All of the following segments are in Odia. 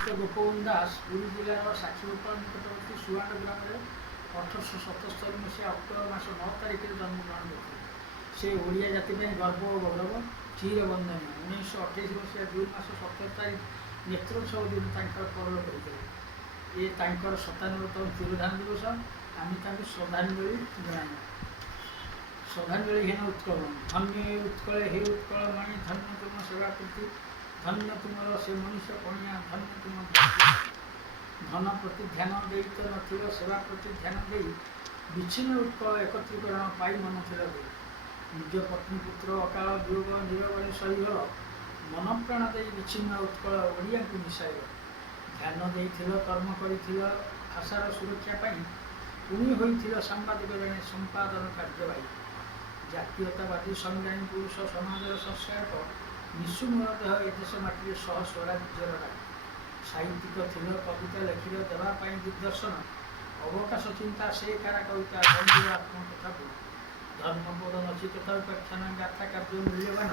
ଗୋପବନ୍ଧୁ ଦାସ ପୁରୀ ଜିଲ୍ଲାର ସାକ୍ଷୀଗୋପାଳ ନିକଟବର୍ତ୍ତୀ ସୁଆଣ୍ଡ ଗ୍ରାମରେ 1877 ମସିହା ଅକ୍ଟୋବର ମାସ 9 ତାରିଖରେ ଜନ୍ମଗ୍ରହଣ କରିଥିଲେ। ସେ ଓଡ଼ିଆ ଜାତି ପାଇଁ ଗର୍ବ ଓ ଗୌରବ, ଚିରବନ୍ଦନୀୟ। 1928 ମସିହା ଜୁନ୍ ମାସ 17 ତାରିଖ ନେତ୍ରୋତ୍ସବ ଦିନ ତାଙ୍କର ପରଲୋକ ହୋଇଥିଲେ। ଏ ତାଙ୍କର 97ତମ ତିରୋଧାନ ଦିବସ। ଆମେ ତାଙ୍କୁ ଶ୍ରଦ୍ଧାଞ୍ଜଳି ଜଣାଇବା। ଶ୍ରଦ୍ଧାଞ୍ଜଳି ହୀନ ଉତ୍କଳ। ଧନ୍ୟ ଏ ଉତ୍କଳେ ହେ ଉତ୍କଳମଣି, ଧନ୍ୟ ତୁମ ସେବାକୃତି, ଧନ୍ୟ ତୁମର ସେ ମନୀଷ ପଣିଆ, ଧନ୍ୟ ତୁମ ଧନ ପ୍ରତି ଧ୍ୟାନ ଦେଇ ତ ନଥିଲ, ସେବା ପ୍ରତି ଧ୍ୟାନ ଦେଇ ବିଚ୍ଛିନ୍ନ ଉତ୍କଳ ଏକତ୍ରୀକରଣ ପାଇ ମନ ଥିଲା ଦେଇ। ନିଜ ପତ୍ନୀ ପୁତ୍ର ଅକାଳ ବିୟୋଗ ନିରବରେ ସହିଗଲ, ମନ ପ୍ରାଣ ଦେଇ ବିଚ୍ଛିନ୍ନ ଉତ୍କଳ ଓଡ଼ିଆଙ୍କୁ ମିଶାଇଲ। ଧ୍ୟାନ ଦେଇଥିଲ, କର୍ମ କରିଥିଲ ଭାଷାର ସୁରକ୍ଷା ପାଇଁ, ପୁଣି ହୋଇଥିଲ ସାମ୍ବାଦିକ ଜଣେ ସମ୍ପାଦନ କାର୍ଯ୍ୟବାହୀ। ଜାତୀୟତାବାଦୀ ସଂଗ୍ରାମୀ ପୁରୁଷ, ସମାଜର ସଂସ୍କାରକ, ନିଶୁମର ଦେହ ଏ ଦେଶ ମାଟିରେ ସହ ସ୍ୱରାଜ୍ୟର ଡାକ। ସାହିତ୍ୟିକ ଥିଲ, କବିତା ଲେଖିଲ ଦେବା ପାଇଁ ଦିଗ୍ଦର୍ଶନ, ଅବକାଶ ଚିନ୍ତା ସେ କାରା କବିତା, ବନ୍ଧୁର ଆତ୍ମକଥା ଗୁଣ। ଧର୍ମପଦ ନଚିକେତ ଉପାଖ୍ୟାନ ଗାଥା କାବ୍ୟ ମୂଲ୍ୟବାନ,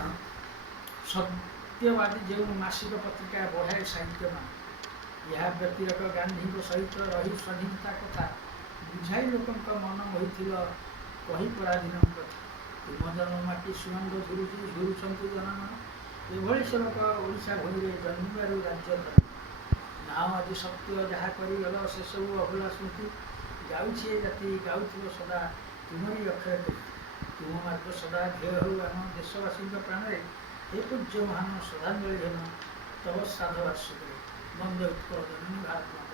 ସତ୍ୟବାଦୀ ଯେଉଁ ମାସିକ ପତ୍ରିକା ବଢ଼ାଏ ସାହିତ୍ୟମାନ। ଏହା ବ୍ୟତିରେକ ଗାନ୍ଧୀଙ୍କ ସହିତ ରହି ସ୍ୱାଧୀନତା କଥା ବୁଝାଇ ଲୋକଙ୍କ ମନ ମୋହିଥିଲ, କହି ପରାଧୀନ କଥା। ତୁମ ଜନ୍ମ ମାଟି ସୁଆଣ୍ଡ ଝୁରୁଛି, ଝୁରୁଛନ୍ତି ଜନମନ, ଏଭଳି ସେବକ ଓଡ଼ିଶା ଭୂମିରେ ଜନ୍ମିବାରୁ ରାଜ୍ୟ ଧନ। ନାଁ ଆଜି ସତ୍ୟ ଯାହା କରିଗଲ, ସେସବୁ ଅଭୁଲା ସ୍ମୃତି, ଗାଉଛି ଏ ଜାତି ଗାଉଥିବ ସଦା ତୁମରି ଅକ୍ଷୟ କୀର୍ତ୍ତି। ତୁମ ମାର୍ଗ ସଦା ଧ୍ୟେୟ ହେଉ ଆମ ଦେଶବାସୀଙ୍କ ପ୍ରାଣରେ, ଏ ପୂଜ୍ୟ ମହାନ ଶ୍ରଦ୍ଧାଞ୍ଜଳି ହେନ ତବ ଶ୍ରାଦ୍ଧ ବାର୍ଷିକରେ। ବନ୍ଦେ ଉତ୍କଳ ଜନନୀ ଭାରତ।